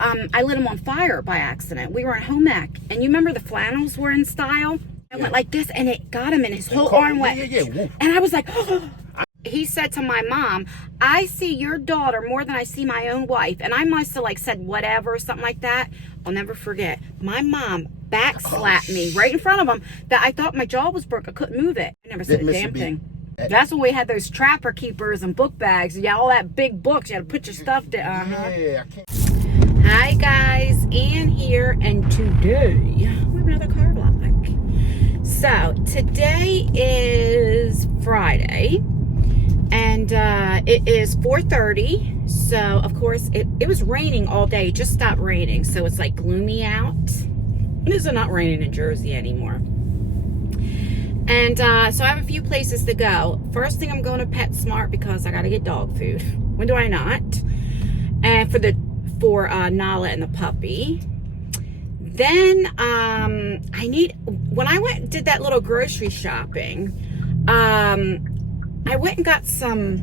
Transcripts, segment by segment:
I lit them on fire by accident. We were in home ec, and you remember the flannels were in style? I went like this, and it got him, and his whole arm went. And I was like, oh. He said to my mom, I see your daughter more than I see my own wife. And I must have like said whatever or something like that. I'll never forget. My mom back slapped me right in front of him that I thought my jaw was broke. I couldn't move it. I never said a damn thing. That's when we had those trapper keepers and book bags. Yeah, all that big books. You had to put your stuff down. Yeah, I can't. Hi guys, Ann here, and today we have another car vlog. So today is Friday. And it is 4:30, so of course it was raining all day. It just stopped raining, so it's like gloomy out. It is not raining in Jersey anymore. And so I have a few places to go. First thing, I'm going to PetSmart because I got to get dog food. When do I not? And for Nala and the puppy. Then when I went and did that little grocery shopping, I went and got some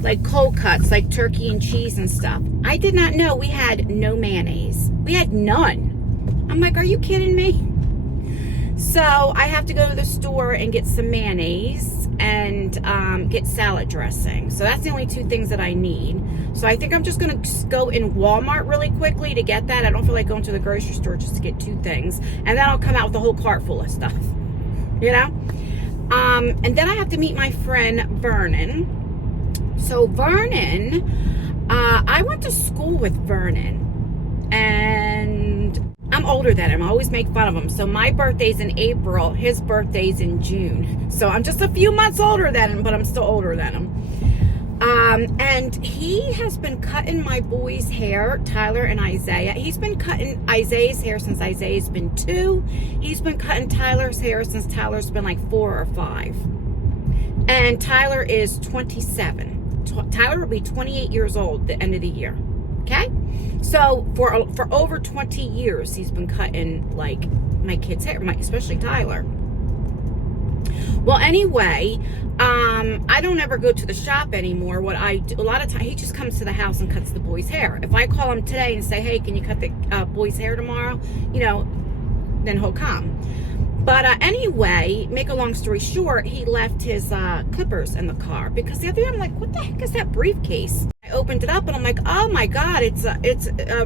like cold cuts, like turkey and cheese and stuff. I did not know we had no mayonnaise. We had none. I'm like, are you kidding me? So I have to go to the store and get some mayonnaise and get salad dressing. So that's the only two things that I need. So I think I'm just going to go in Walmart really quickly to get that. I don't feel like going to the grocery store just to get two things. And then I'll come out with a whole cart full of stuff, you know? And then I have to meet my friend Vernon. So Vernon, I went to school with Vernon, and I'm older than him. I always make fun of him. So my birthday's in April, his birthday's in June. So I'm just a few months older than him, but I'm still older than him. And he has been cutting my boys' hair, Tyler and Isaiah. He's been cutting Isaiah's hair since Isaiah's been 2. He's been cutting Tyler's hair since Tyler's been like 4 or 5. And Tyler is 27. Tyler will be 28 years old at the end of the year. Okay? So for over 20 years, he's been cutting like my kids' hair, especially Tyler. Well, anyway, I don't ever go to the shop anymore. What I do, a lot of times, he just comes to the house and cuts the boy's hair. If I call him today and say, hey, can you cut the boy's hair tomorrow? You know, then he'll come. But anyway, make a long story short, he left his clippers in the car because the other day I'm like, what the heck is that briefcase? I opened it up and I'm like, oh my God, it's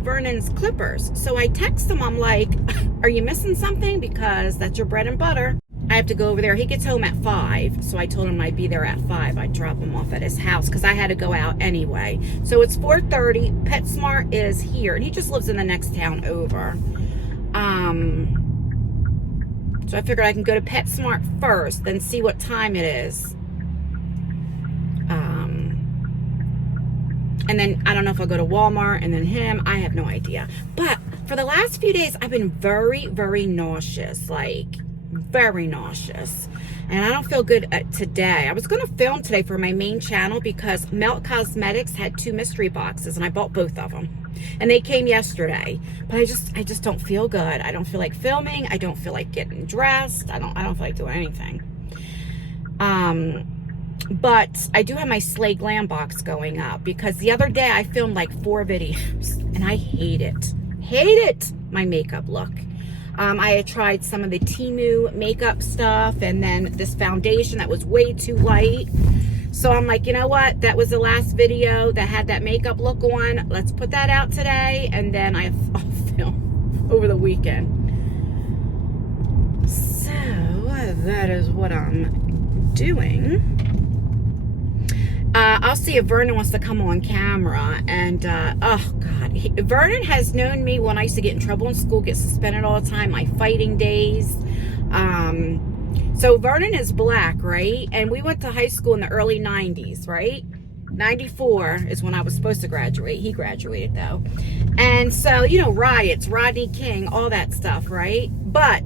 Vernon's clippers. So I text him, I'm like, are you missing something? Because that's your bread and butter. I have to go over there. He gets home at 5, so I told him I'd be there at 5. I'd drop him off at his house because I had to go out anyway. So it's 4:30. PetSmart is here, and he just lives in the next town over. So I figured I can go to PetSmart first, then see what time it is. And then I don't know if I'll go to Walmart and then him. I have no idea. But for the last few days, I've been very, very nauseous. Like, very nauseous, and I don't feel good today. I was going to film today for my main channel because Melt Cosmetics had 2 mystery boxes, and I bought both of them, and they came yesterday. But I just don't feel good. I don't feel like filming. I don't feel like getting dressed. I don't feel like doing anything. But I do have my Slay Glam box going up because the other day I filmed like 4 videos, and I hate it, my makeup look. I had tried some of the Temu makeup stuff and then this foundation that was way too light. So I'm like, you know what? That was the last video that had that makeup look on. Let's put that out today, and then I'll film over the weekend. So that is what I'm doing. I'll see if Vernon wants to come on camera. And, oh, God. Vernon has known me when I used to get in trouble in school, get suspended all the time, my fighting days. So Vernon is black, right? And we went to high school in the early 90s, right? 94 is when I was supposed to graduate. He graduated, though. And so, you know, riots, Rodney King, all that stuff, right? But,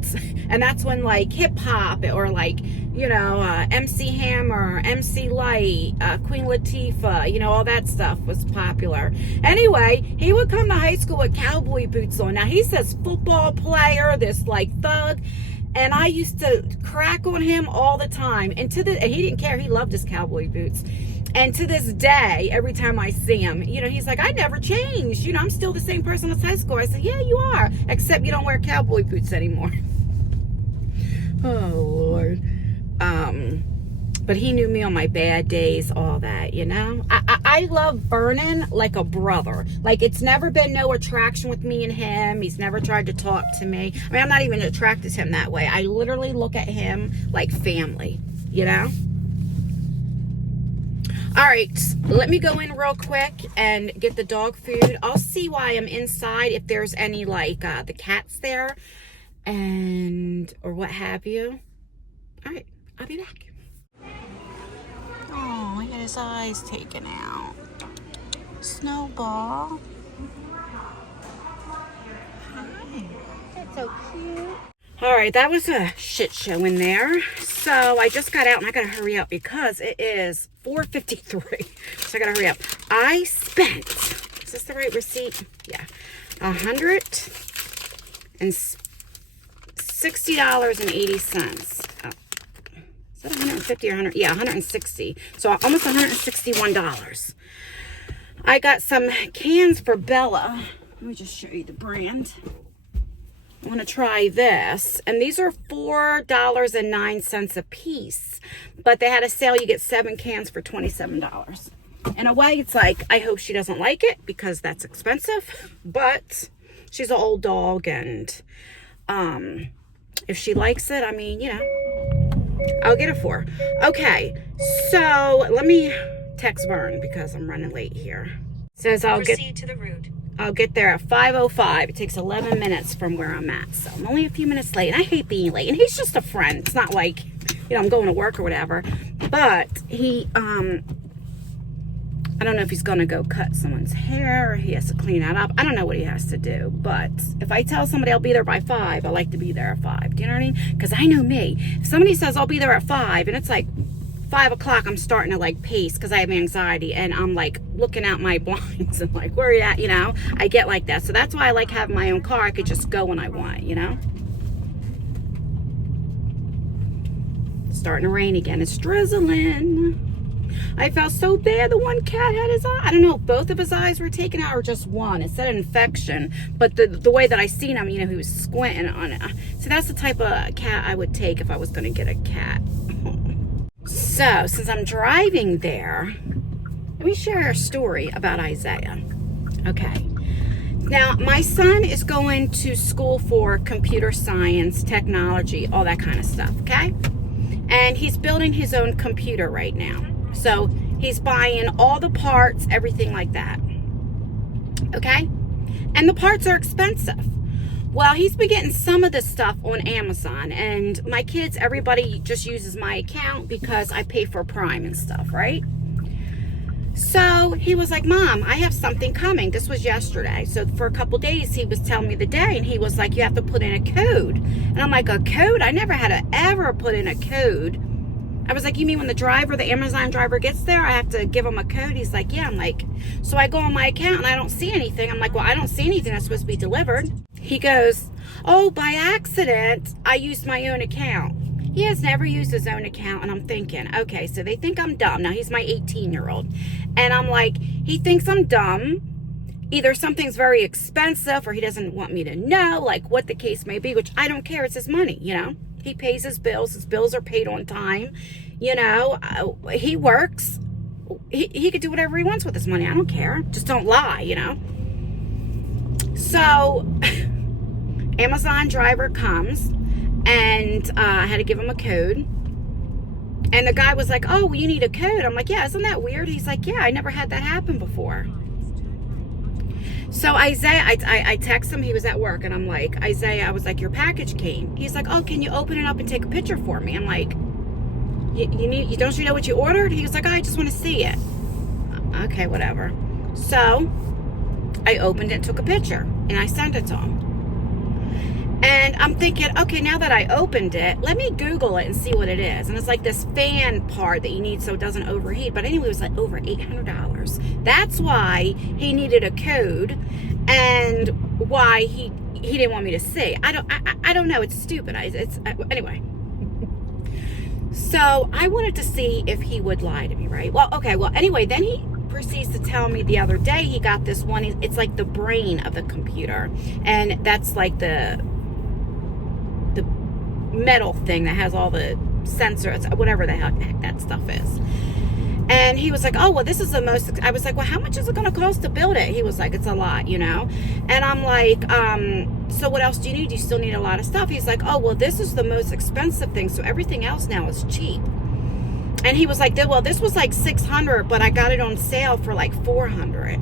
and that's when, like, hip-hop or, like, you know, MC Hammer, MC Light, Queen Latifah, you know, all that stuff was popular. Anyway, he would come to high school with cowboy boots on. Now, he says football player, this, like, thug. And I used to crack on him all the time. And he didn't care. He loved his cowboy boots. And to this day, every time I see him, you know, he's like, I never changed. You know, I'm still the same person as high school. I said, yeah, you are. Except you don't wear cowboy boots anymore. Oh, Lord. But he knew me on my bad days, all that, you know. I love Vernon like a brother. Like, it's never been no attraction with me and him. He's never tried to talk to me. I mean, I'm not even attracted to him that way. I literally look at him like family, you know. All right, let me go in real quick and get the dog food. I'll see why I'm inside, if there's any, like, the cats there and or what have you. All right, I'll be back. Oh, look at his eyes taken out. Snowball. Hi. That's so cute. All right, that was a shit show in there. So I just got out and I gotta hurry up because it is 4:53. So I gotta hurry up. I spent, is this the right receipt? Yeah. $160.80. Oh. Is that 150 or 100? Yeah, 160. So almost $161. I got some cans for Bella. Let me just show you the brand. I want to try this. And these are $4.09 a piece. But they had a sale. You get 7 cans for $27. In a way, it's like, I hope she doesn't like it because that's expensive. But she's an old dog. And if she likes it, I mean, you know, I'll get it for her. Okay, so let me text Vern because I'm running late here. Says I'll proceed to the route. I'll get there at 5:05. It takes 11 minutes from where I'm at, so I'm only a few minutes late. And I hate being late. And he's just a friend. It's not like, you know, I'm going to work or whatever. But he, I don't know if he's going to go cut someone's hair or he has to clean that up. I don't know what he has to do. But if I tell somebody I'll be there by 5, I like to be there at 5. Do you know what I mean? Because I know me. If somebody says I'll be there at 5 and it's like 5 o'clock, I'm starting to like pace because I have anxiety and I'm like looking out my blinds and like, where are you at? You know, I get like that. So that's why I like having my own car. I could just go when I want, you know? It's starting to rain again. It's drizzling. I felt so bad. The one cat had his eye. I don't know if both of his eyes were taken out or just one. It said infection. But the way that I seen him, you know, he was squinting on it. So that's the type of cat I would take if I was going to get a cat. So, since I'm driving there, let me share a story about Isaiah. Okay. Now, my son is going to school for computer science, technology, all that kind of stuff, okay? And he's building his own computer right now. So, he's buying all the parts, everything like that. Okay? And the parts are expensive. Well, he's been getting some of this stuff on Amazon, and my kids, everybody just uses my account because I pay for Prime and stuff, right? So he was like, Mom, I have something coming. This was yesterday. So for a couple days, he was telling me the day, and he was like, you have to put in a code. And I'm like, a code? I never had to ever put in a code. I was like, you mean when the Amazon driver gets there, I have to give him a code? He's like, yeah. I'm like, so I go on my account and I don't see anything. I'm like, well, I don't see anything that's supposed to be delivered. He goes, oh, by accident, I used my own account. He has never used his own account. And I'm thinking, okay, so they think I'm dumb. Now, he's my 18-year-old. And I'm like, he thinks I'm dumb. Either something's very expensive or he doesn't want me to know, like what the case may be, which I don't care. It's his money, you know. He pays his bills. His bills are paid on time. You know, he works. He could do whatever he wants with his money. I don't care. Just don't lie, you know. So, Amazon driver comes, and I had to give him a code. And the guy was like, oh, well, you need a code. I'm like, yeah, isn't that weird? He's like, yeah, I never had that happen before. So Isaiah, I text him, he was at work, and I'm like, Isaiah, I was like, your package came. He's like, oh, can you open it up and take a picture for me? I'm like, don't you know what you ordered? He was like, oh, I just want to see it. Okay, whatever. So I opened it, took a picture, and I sent it to him. And I'm thinking, okay, now that I opened it, let me Google it and see what it is. And it's like this fan part that you need so it doesn't overheat. But anyway, it was like over $800. That's why he needed a code, and why he didn't want me to see. I don't know. It's stupid. Anyway. So I wanted to see if he would lie to me, right? Well, okay, well, anyway, then he proceeds to tell me the other day he got this one. It's like the brain of the computer, and that's like the metal thing that has all the sensors, whatever the heck that stuff is. And he was like, oh, well, this is the most, I was like, well, how much is it going to cost to build it? He was like, it's a lot, you know? And I'm like, so what else do you need? Do you still need a lot of stuff? He's like, oh, well, this is the most expensive thing. So everything else now is cheap. And he was like, well, this was like $600, but I got it on sale for like $400.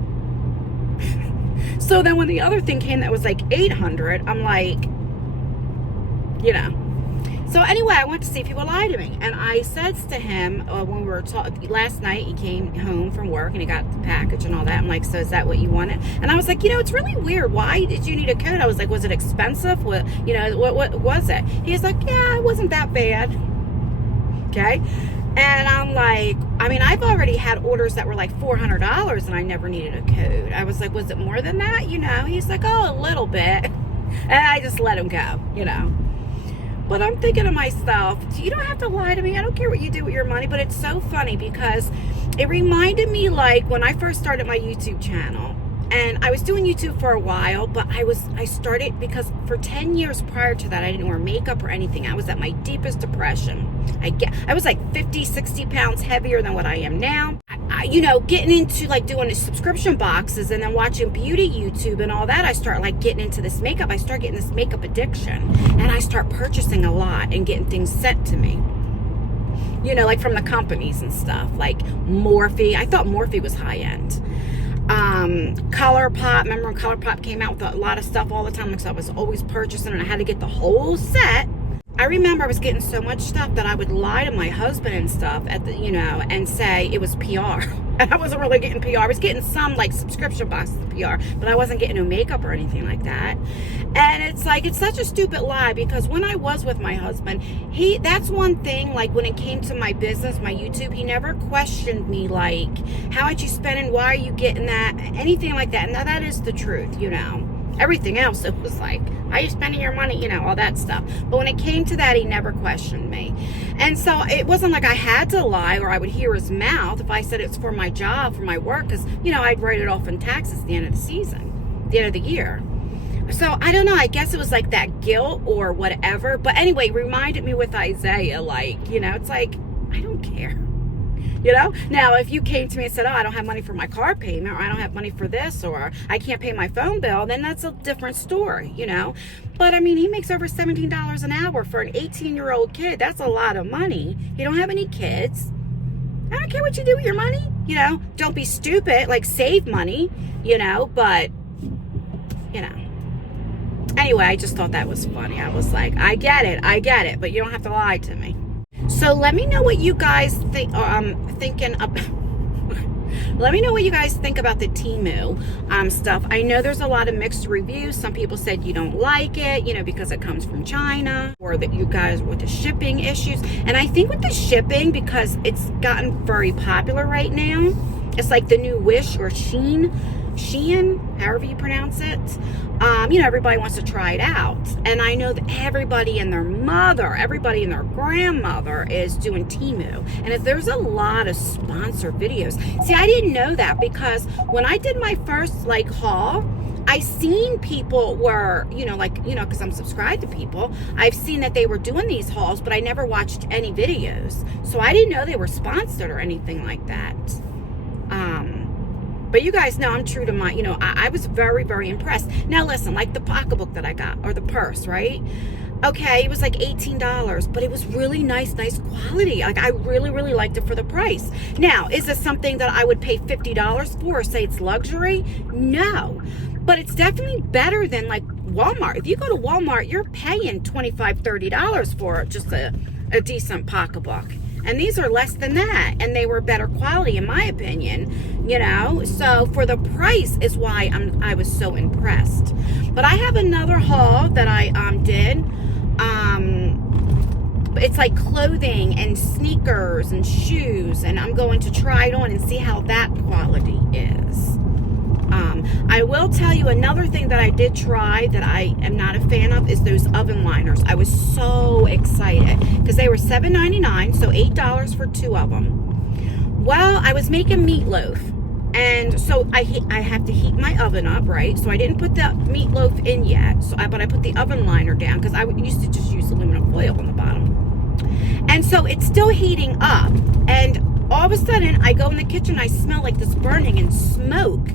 So then when the other thing came that was like $800, I'm like, you know. So anyway, I went to see if he would lie to me. And I said to him, when we were talking, last night he came home from work and he got the package and all that. I'm like, so is that what you wanted? And I was like, you know, it's really weird. Why did you need a code? I was like, was it expensive? What was it? He's like, yeah, it wasn't that bad. Okay. And I'm like, I mean, I've already had orders that were like $400 and I never needed a code. I was like, was it more than that? You know, he's like, oh, a little bit. And I just let him go, you know. But I'm thinking to myself, you don't have to lie to me. I don't care what you do with your money. But it's so funny because it reminded me like when I first started my YouTube channel. And I was doing YouTube for a while, but I started because for 10 years prior to that, I didn't wear makeup or anything. I was at my deepest depression. I was like 50, 60 pounds heavier than what I am now. You know, getting into like doing the subscription boxes and then watching beauty YouTube and all that, I start like getting into this makeup. I start getting this makeup addiction and I start purchasing a lot and getting things sent to me. You know, like from the companies and stuff, like Morphe. I thought Morphe was high end. ColourPop, remember when ColourPop came out with a lot of stuff all the time, because I was always purchasing and I had to get the whole set. I remember I was getting so much stuff that I would lie to my husband and stuff at the, you know, and say it was PR. And I wasn't really getting PR. I was getting some like subscription boxes of PR, but I wasn't getting no makeup or anything like that. And it's like, it's such a stupid lie because when I was with my husband, that's one thing, like when it came to my business, my YouTube, he never questioned me like, how much you spending? Why are you getting that? Anything like that. And now that is the truth, you know. Everything else, it was like, how are you spending your money? You know, all that stuff. But when it came to that, he never questioned me. And so it wasn't like I had to lie or I would hear his mouth if I said it's for my job, for my work, because, you know, I'd write it off in taxes at the end of the season, the end of the year. So I don't know, I guess it was like that guilt or whatever. But anyway, reminded me with Isaiah, like, you know, it's like, I don't care. You know, now if you came to me and said, oh, I don't have money for my car payment, or I don't have money for this, or I can't pay my phone bill, then that's a different story, you know. But I mean, he makes over $17 an hour for an 18-year-old kid. That's a lot of money. He don't have any kids. I don't care what you do with your money, you know. Don't be stupid, like save money, you know, but, you know. Anyway, I just thought that was funny. I was like, I get it, but you don't have to lie to me. So let me know what you guys think. Thinking about. Let me know what you guys think about the Temu stuff. I know there's a lot of mixed reviews. Some people said you don't like it, you know, because it comes from China, or that you guys with the shipping issues. And I think with the shipping, because it's gotten very popular right now, it's like the new Wish or Shein, however you pronounce it. You know, everybody wants to try it out. And I know that everybody and their mother, everybody and their grandmother is doing Temu. And there's a lot of sponsored videos. See, I didn't know that because when I did my first like haul, I seen people were, you know, like, you know, because I'm subscribed to people, I've seen that they were doing these hauls, but I never watched any videos. So I didn't know they were sponsored or anything like that. But you guys know I'm true to my, you know, I was very, very impressed. Now listen, like the pocketbook that I got, or the purse, right? Okay, it was like $18, but it was really nice quality. Like I really, really liked it for the price. Now, is this something that I would pay $50 for, or say it's luxury? No, but it's definitely better than like Walmart. If you go to Walmart, you're paying $25, $30 for just a decent pocketbook. And these are less than that, and they were better quality in my opinion, you know. So for the price is why I was so impressed. But I have another haul that I did. It's like clothing and sneakers and shoes, and I'm going to try it on and see how that quality is. I will tell you another thing that I did try that I am not a fan of is those oven liners. I was so excited because they were $7.99, so $8 for 2 of them. Well, I was making meatloaf, and so I have to heat my oven up, right? So I didn't put the meatloaf in yet, but I put the oven liner down because I used to just use aluminum foil on the bottom. And so it's still heating up, and all of a sudden I go in the kitchen, I smell like this burning and smoke.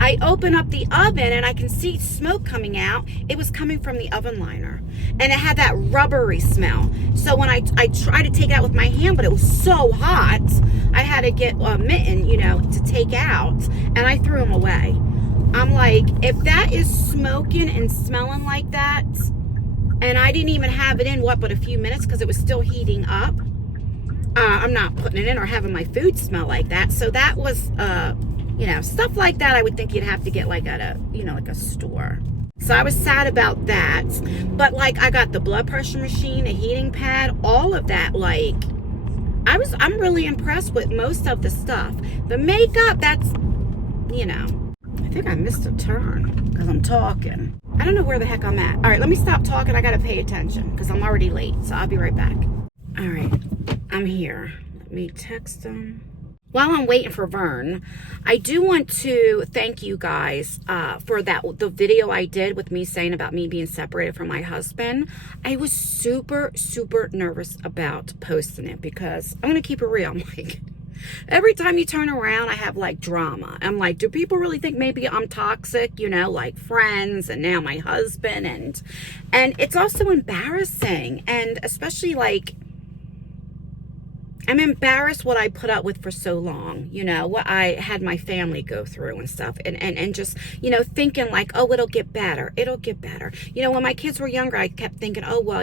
I open up the oven and I can see smoke coming out. It was coming from the oven liner. And it had that rubbery smell. So when I tried to take it out with my hand, but it was so hot, I had to get a mitten, to take out. And I threw them away. I'm like, if that is smoking and smelling like that, and I didn't even have it in, but a few minutes because it was still heating up, I'm not putting it in or having my food smell like that. So that was... stuff like that I would think you'd have to get like at a, like a store. So I was sad about that. But like I got the blood pressure machine, a heating pad, all of that. Like I'm really impressed with most of the stuff. The makeup, that's, I think I missed a turn because I'm talking. I don't know where the heck I'm at. All right, let me stop talking. I got to pay attention because I'm already late. So I'll be right back. All right, I'm here. Let me text them. While I'm waiting for Vern, I do want to thank you guys for the video I did with me saying about me being separated from my husband. I was super, super nervous about posting it because I'm going to keep it real. I'm like, every time you turn around, I have like drama. I'm like, do people really think maybe I'm toxic, like friends and now my husband? And it's also embarrassing. And especially like, I'm embarrassed what I put up with for so long, what I had my family go through and stuff. And just, thinking like, oh, it'll get better. It'll get better. When my kids were younger, I kept thinking, oh, well,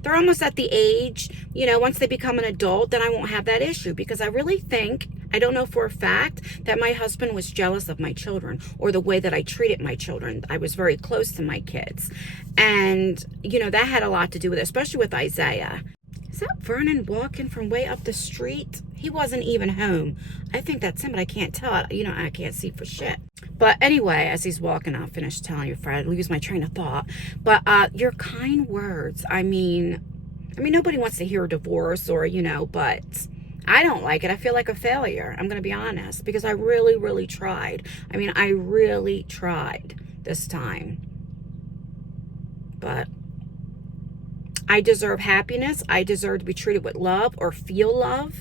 they're almost at the age, once they become an adult, then I won't have that issue. Because I really think, I don't know for a fact, that my husband was jealous of my children or the way that I treated my children. I was very close to my kids. And, that had a lot to do with it, especially with Isaiah. Is that Vernon walking from way up the street? He wasn't even home. I think that's him, but I can't tell. I can't see for shit. But anyway, as he's walking, I'll finish telling you before I lose my train of thought. But your kind words, I mean, nobody wants to hear a divorce or, but I don't like it. I feel like a failure. I'm going to be honest because I really, really tried. I really tried this time. But I deserve happiness. I deserve to be treated with love or feel love.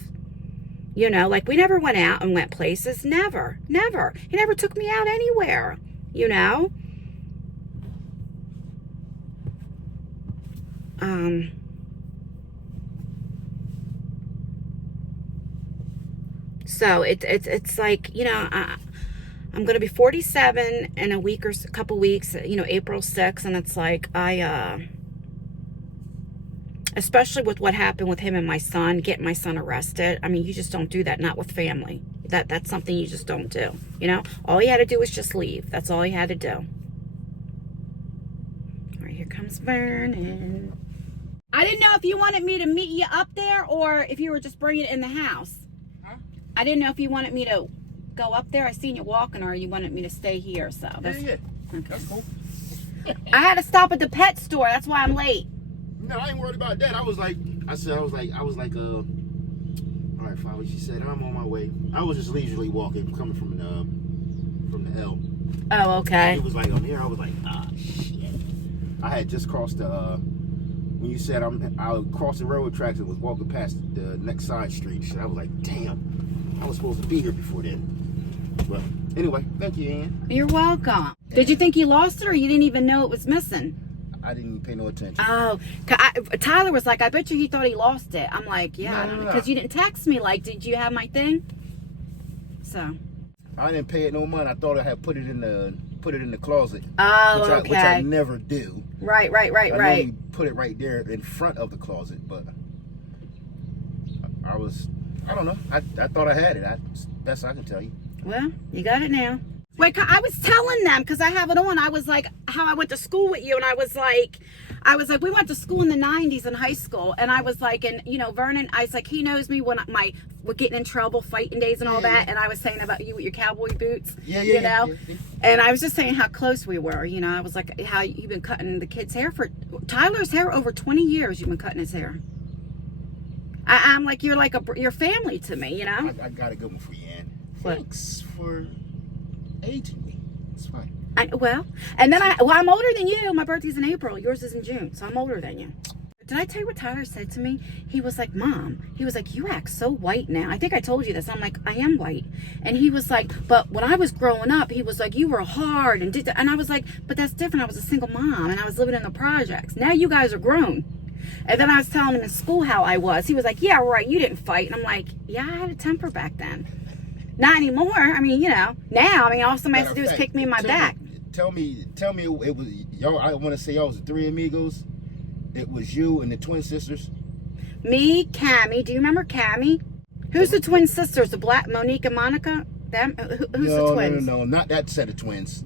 Like we never went out and went places. Never. He never took me out anywhere, So it's like, I'm going to be 47 in a couple weeks, April 6th. And it's like, especially with what happened with him and my son, getting my son arrested. You just don't do that, not with family. That's something you just don't do, All he had to do was just leave. That's all he had to do. All right, here comes Vernon. I didn't know if you wanted me to meet you up there or if you were just bringing it in the house. Huh? I didn't know if you wanted me to go up there. I seen you walking or you wanted me to stay here, so. Yeah. Okay. That's cool. I had to stop at the pet store. That's why I'm late. No, I ain't worried about that. I was like, all right, Father, she said, I'm on my way. I was just leisurely walking, coming from the L. Oh, okay. It was like on here, I was like, shit. I had just crossed when you said I'll cross the railroad tracks and was walking past the next side street. I was like, damn, I was supposed to be here before then. But anyway, thank you, Ann. You're welcome. Yeah. Did you think you lost it or you didn't even know it was missing? I didn't pay no attention. Oh, Tyler was like, I bet you he thought he lost it. I'm like, yeah, I don't know. Because you didn't text me, like, did you have my thing? So. I didn't pay it no money. I thought I had put it in the closet. Oh, which I never do. Right. I put it right there in front of the closet, but I don't know. I thought I had it. Best I can tell you. Well, you got it now. Wait, I was telling them because I have it on. I was like, how I went to school with you, and I was like, we went to school in the 90s in high school, and I was like, and Vernon, I was like, he knows me when my with getting in trouble, fighting days and all that, and I was saying about you with your cowboy boots, Yeah. And I was just saying how close we were, I was like, how you've been cutting the kid's hair Tyler's hair over 20 years. You've been cutting his hair. I'm like, you're like your family to me, I got a good one for you, Ann. Thanks for aging me. It's fine. And then I'm older than you. My birthday's in April. Yours is in June, so I'm older than you. Did I tell you what Tyler said to me? He was like, Mom, he was like, you act so white now. I think I told you this. I'm like, I am white. And he was like, but when I was growing up, he was like, you were hard and did that. And I was like, but that's different. I was a single mom and I was living in the projects. Now you guys are grown. And then I was telling him in school how I was. He was like, yeah, right, you didn't fight. And I'm like, yeah, I had a temper back then. Not anymore. I mean, now, all somebody has to do is kick me in my back. Tell me it was y'all. I want to say y'all was the three amigos. It was you and the twin sisters. Me, Cammie. Do you remember Cammie? Who's the twin sisters? The black Monique and Monica? Them? Who's the twins? No, not that set of twins.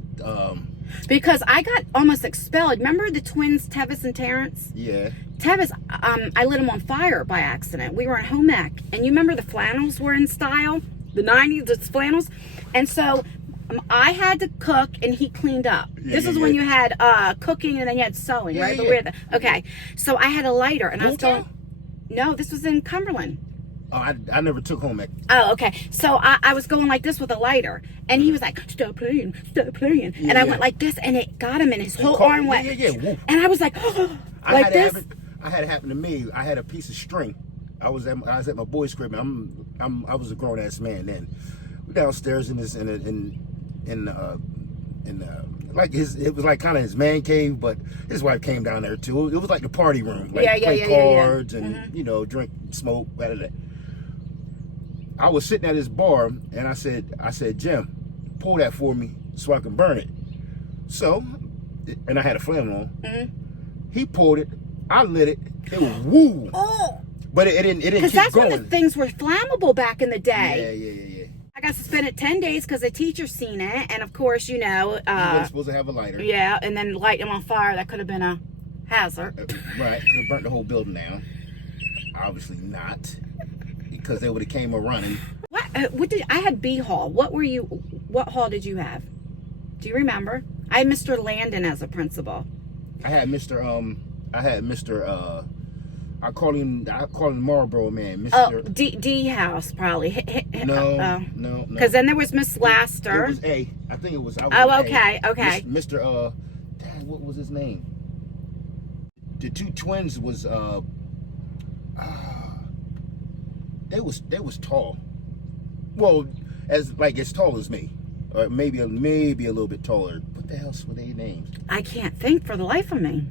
Because I got almost expelled. Remember the twins, Tevis and Terrence? Yeah. Tevis, I lit him on fire by accident. We were in home ec. And you remember the flannels were in style? The 90s, the flannels? And so I had to cook and he cleaned up. This is when you had cooking and then you had sewing, right? Yeah. Okay. So I had a lighter and I was going. No, this was in Cumberland. Oh, I never took home ec. Oh, okay. So I was going like this with a lighter and he was like, stop playing. Yeah, and I went like this and it got him and his whole arm went. Yeah. And I was like, like this. I had it happen to me. I had a piece of string. I was at my boy's crib and I was a grown ass man then. We're downstairs in like it was like kind of his man cave, but his wife came down there too. It was like the party room, like play cards and drink, smoke, blah, blah, blah. I was sitting at his bar and I said, Jim, pull that for me so I can burn it. So, and I had a flame on. He pulled it. I lit it. It was woo. Oh. But it didn't keep going. Because that's when the things were flammable back in the day. Yeah. I got suspended 10 days because the teacher seen it. And of course, you were supposed to have a lighter. Yeah, and then light them on fire. That could have been a hazard. Right. Could have burnt the whole building down. Obviously not. Because they would have came a running. What did I had B hall? What hall did you have? Do you remember? I had Mr. Landon as a principal. I had Mr. I call him Marlboro Man. Mr. Oh, D house probably. No. Because then there was Miss Laster. It was A. I think it was. Okay. Mr. Dad, what was his name? The two twins was they was tall. Well, as tall as me, or maybe a little bit taller. What the hell were their names? I can't think for the life of me.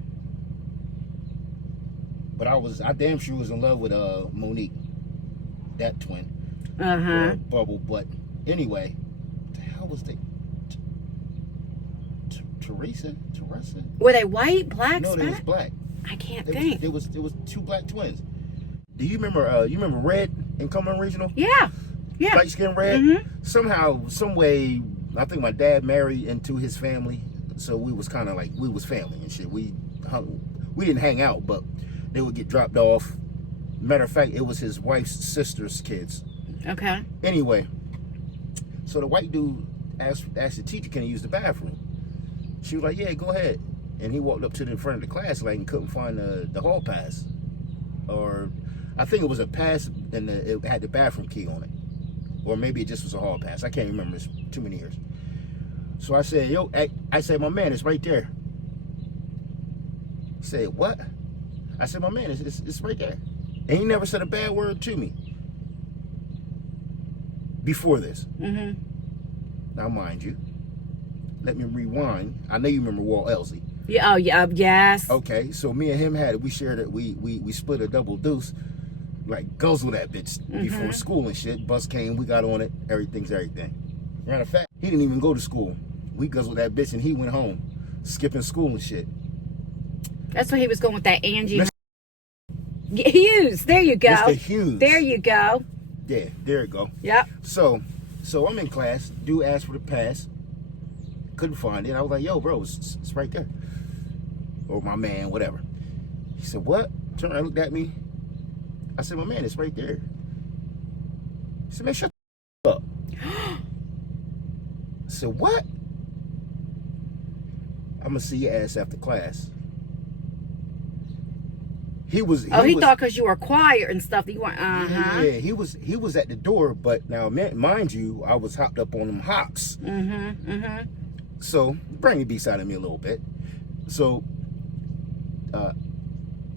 But I damn sure was in love with Monique, that twin. Bubble. But anyway, what the hell was they? Teresa? Were they white, black? No, they was black. I can't think. There was two black twins. Do you remember? You remember Red in Cumberland Regional? Yeah. Light skin Red. Somehow, some way, I think my dad married into his family, so we was kind of like we was family and shit. We didn't hang out, but they would get dropped off. Matter of fact, it was his wife's sister's kids. Okay. Anyway, so the white dude asked the teacher, "Can he use the bathroom?" She was like, "Yeah, go ahead." And he walked up to the front of the class like and couldn't find the hall pass, or I think it was a pass and it had the bathroom key on it, or maybe it just was a hall pass. I can't remember. It's too many years. So I said, "Yo," I said, "My man, it's right there." I said, "What?" I said, "My man, it's right there." And he never said a bad word to me before this. Now, mind you, let me rewind. I know you remember Walt Elsie. Yeah. Oh, yeah. Yes. Okay, so me and him we shared it. We split a double deuce, like guzzle that bitch before school and shit. Bus came, we got on it. Everything's everything. Matter of fact, he didn't even go to school. We guzzled that bitch and he went home, skipping school and shit. That's why he was going with that Angie. Hughes. There you go. Mr. Hughes. There you go. Yeah, there you go. Yep. So I'm in class. Dude asked for the pass. Couldn't find it. I was like, "Yo, bro, it's right there." Or my man, whatever. He said, "What?" Turned around and looked at me. I said, "My man, it's right there." said, man, shut the up. I said, what? I'm gonna see your ass after class. He thought because you were quiet and stuff that you weren't. Yeah, he was at the door, but now mind you, I was hopped up on them hocks. So bring the beast out of me a little bit. So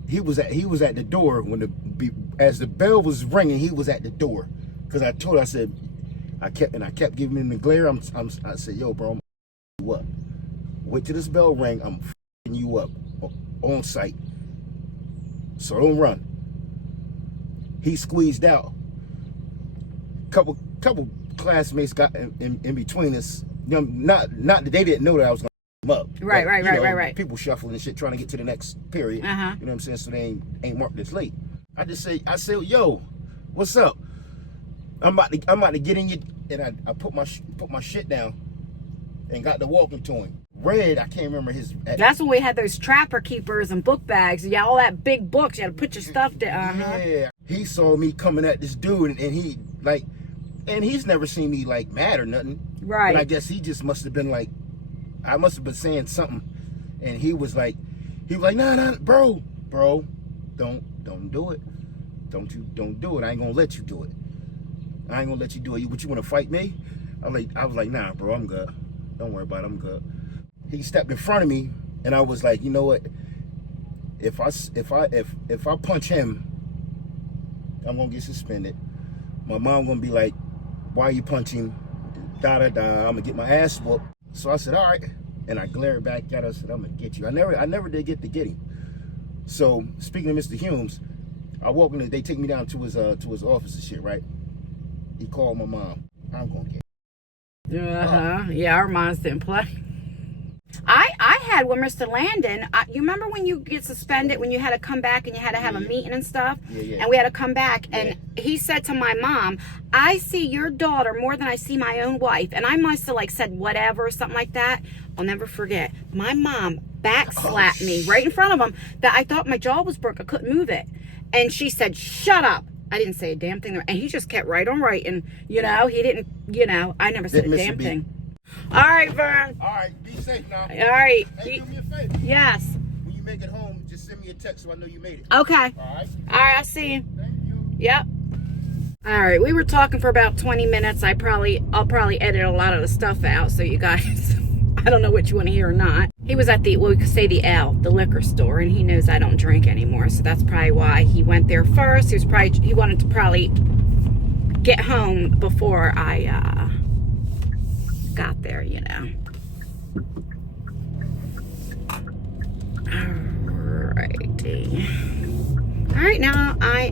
he was at the door when as the bell was ringing. He was at the door because I told. I said, I kept giving him the glare. I said, yo, bro, I'm you up. Wait till this bell rang. I'm you up on sight. So don't run. He squeezed out. Couple classmates got in between us. You know, not that they didn't know that I was gonna him up. Right. People shuffling and shit, trying to get to the next period. You know what I'm saying? So they ain't marked this late. I said, yo, what's up? I'm about to get in you, and I put my shit down and got to walking to him. Red, I can't remember his. That's when we had those trapper keepers and book bags. Yeah, all that big books. You had to put your stuff down. Yeah, he saw me coming at this dude, and he's never seen me like mad or nothing. Right. But I guess he just must have been like, I must have been saying something, and he was like, nah, bro, don't do it. Don't do it. I ain't gonna let you do it. I ain't gonna let you do it. What, you want to fight me? I was like, nah, bro, I'm good. Don't worry about it. I'm good. He stepped in front of me, and I was like, you know what? If I punch him, I'm gonna get suspended. My mom gonna be like, why are you punching? Da. I'm gonna get my ass whooped. So I said, all right, and I glared back at her. I said, I'm gonna get you. I never did get him. So speaking of Mr. Humes, I walk in. They take me down to his office and shit. Right? He called my mom. I'm gonna get. Yeah, our moms didn't play. I had when Mr. Landon, you remember when you get suspended, when you had to come back and you had to have a meeting and stuff? Yeah. And we had to come back, and he said to my mom, I see your daughter more than I see my own wife. And I must have said whatever or something like that. I'll never forget. My mom back slapped me right in front of him that I thought my jaw was broke. I couldn't move it. And she said, shut up. I didn't say a damn thing. And he just kept right on writing. He didn't, I never said a damn thing. All right, Vern. All right, be safe now. All right. Hey, do me a favor. Yes. When you make it home, just send me a text so I know you made it. Okay. All right. I'll see you. Thank you. Yep. All right, we were talking for about 20 minutes. I'll probably edit a lot of the stuff out so you guys, I don't know what you want to hear or not. He was at the liquor store, and he knows I don't drink anymore, so that's probably why he went there first. He wanted to probably get home before I got there, Alrighty. All right, now I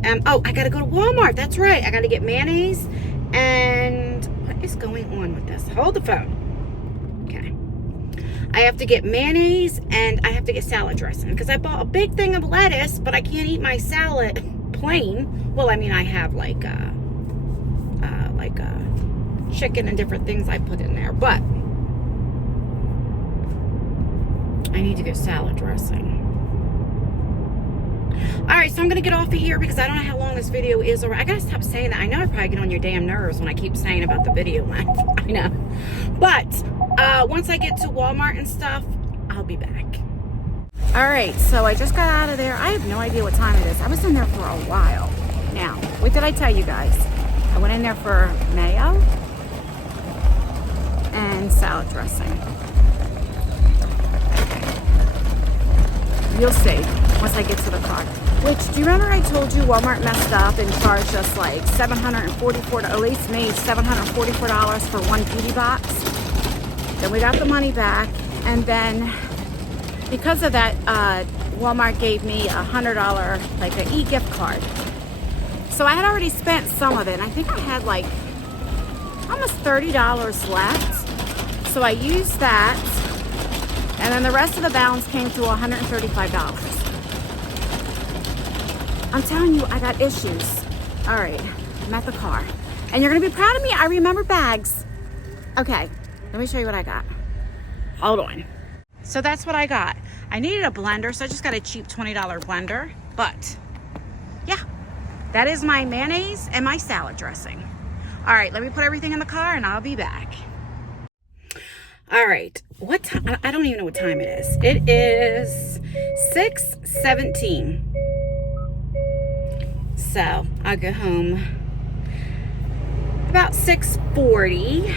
gotta go to Walmart. That's right. I gotta get mayonnaise. And what is going on with this? Hold the phone. Okay. I have to get mayonnaise and I have to get salad dressing because I bought a big thing of lettuce, but I can't eat my salad plain. Well, I mean, I have like chicken and different things I put in there, but I need to get salad dressing. All right, so I'm gonna get off of here because I don't know how long this video is. Or I gotta stop saying that. I know I probably get on your damn nerves when I keep saying about the video length. I know, but once I get to Walmart and stuff, I'll be back. All right, so I just got out of there. I have no idea what time it is. I was in there for a while. Now, what did I tell you guys? I went in there for mayo and salad dressing. You'll see once I get to the car. Which, do you remember I told you Walmart messed up and charged us like $744, at least me, $744 for one beauty box? Then we got the money back, and then because of that, Walmart gave me $100, like an e-gift card. So I had already spent some of it, and I think I had like almost $30 left. So I used that, and then the rest of the balance came to $135. I'm telling you, I got issues. All right, I'm at the car. And you're gonna be proud of me, I remember bags. Okay, let me show you what I got. Hold on. So that's what I got. I needed a blender, so I just got a cheap $20 blender. But, yeah, that is my mayonnaise and my salad dressing. All right, let me put everything in the car and I'll be back. All right, what time? I don't even know what time it is. It is 6:17. So I'll go home about 6:40.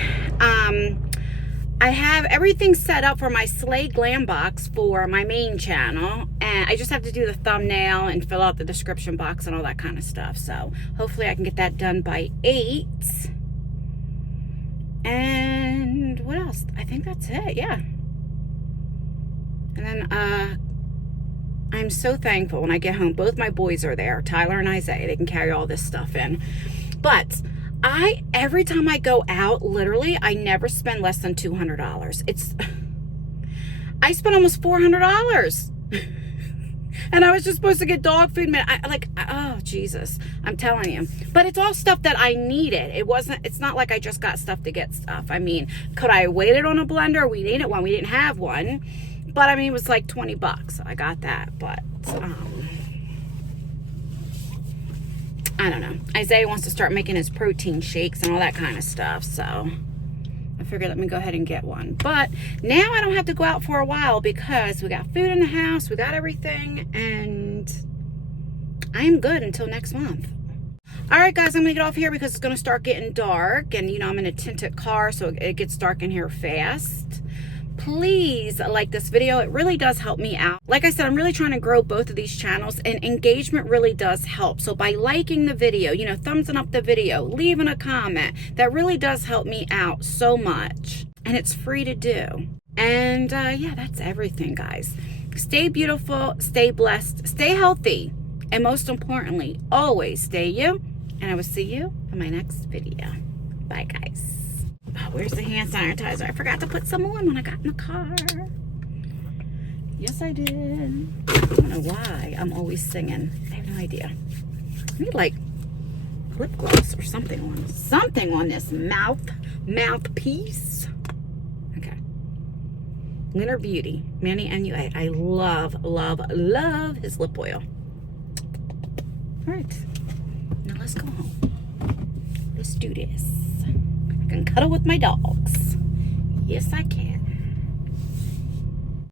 I have everything set up for my Slay Glam box for my main channel, and I just have to do the thumbnail and fill out the description box and all that kind of stuff. So hopefully I can get that done by 8. And what else? I think that's it. Yeah. And then I'm so thankful when I get home. Both my boys are there, Tyler and Isaiah. They can carry all this stuff in. But every time I go out, literally, I never spend less than $200. I spent almost $400. And I was just supposed to get dog food. Oh, Jesus. I'm telling you. But it's all stuff that I needed. It's not like I just got stuff to get stuff. I mean, could I have waited on a blender? We needed one. We didn't have one. But, I mean, it was like $20. So I got that. But, I don't know. Isaiah wants to start making his protein shakes and all that kind of stuff. So I figured let me go ahead and get one. But now I don't have to go out for a while because we got food in the house. We got everything. And I am good until next month. All right, guys, I'm going to get off here because it's going to start getting dark. And, you know, I'm in a tinted car, so it gets dark in here fast. Please like this video. It really does help me out. Like I said, I'm really trying to grow both of these channels, and engagement really does help. So by liking the video, you know, thumbsing up the video, leaving a comment, that really does help me out so much. And it's free to do. And yeah, that's everything, guys. Stay beautiful, stay blessed, stay healthy, and most importantly, always stay you. And I will see you in my next video. Bye, guys. Oh, where's the hand sanitizer? I forgot to put some on when I got in the car. Yes, I did. I don't know why I'm always singing. I have no idea. I need like lip gloss or something on this mouthpiece. Okay. Winter Beauty, Manny NUA. I love, love, love his lip oil. All right. Now let's go home. Let's do this. I can cuddle with my dogs. Yes, I can.